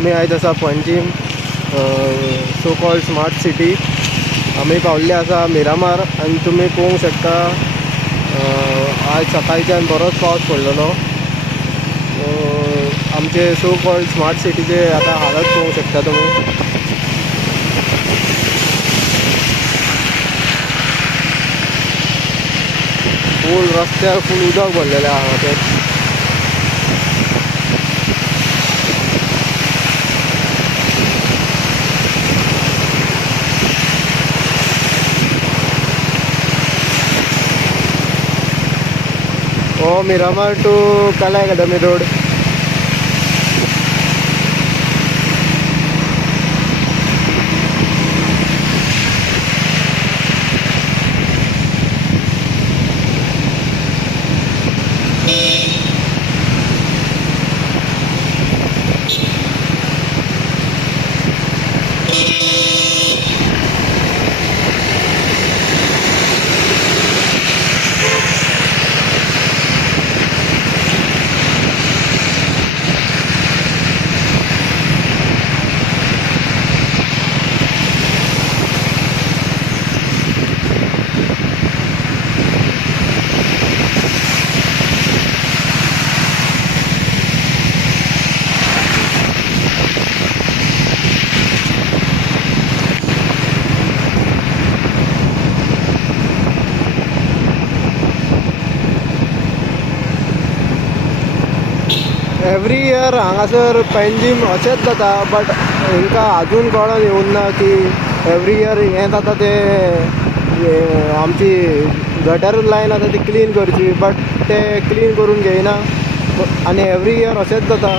आमी आयज आसा Panjim so called smart city. आमी पावल्ले आसा मिरामार आनी तुमी पळोवंक शकता आज सकाळच्यान बरोच पावस पडलेलो। आमचे सो कॉल्ड स्मार्ट सिटीचे आतां हालत पळोवंक शकता तुमी। फूल रस्त्यार फूल उदक भरलेलें आहा। ओ मिरामार टू कला अकादमी रोड। एवरी इयर हांगासर पणजीम अशेंच जाता, बट हांकां आजून कळोन येवून ना की एवरी इयर हें जाता ते आमची गटर लायन आसा ती क्लीन करची, बट ते क्लीन करून घेयना आनी एवरी इयर अशेंच जाता।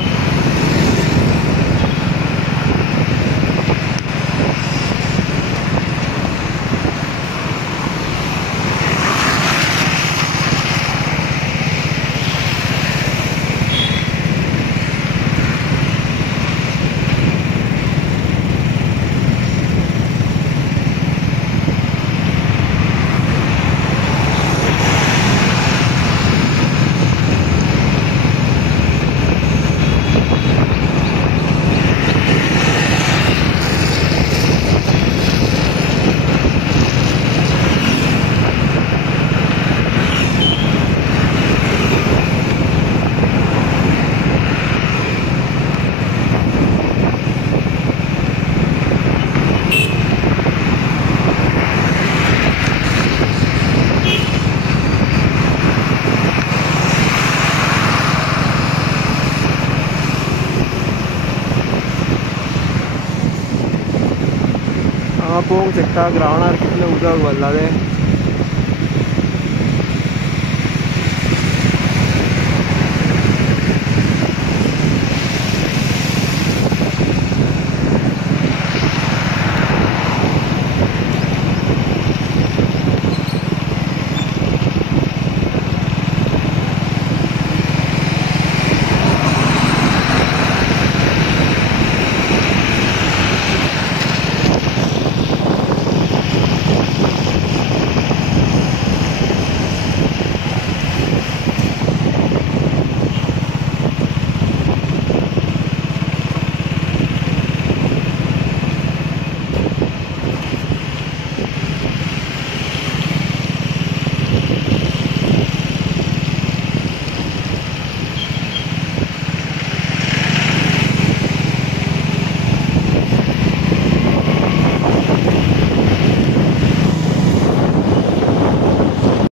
पळोवंक शकता ग्रावंडार कितलें उदक भरला तें।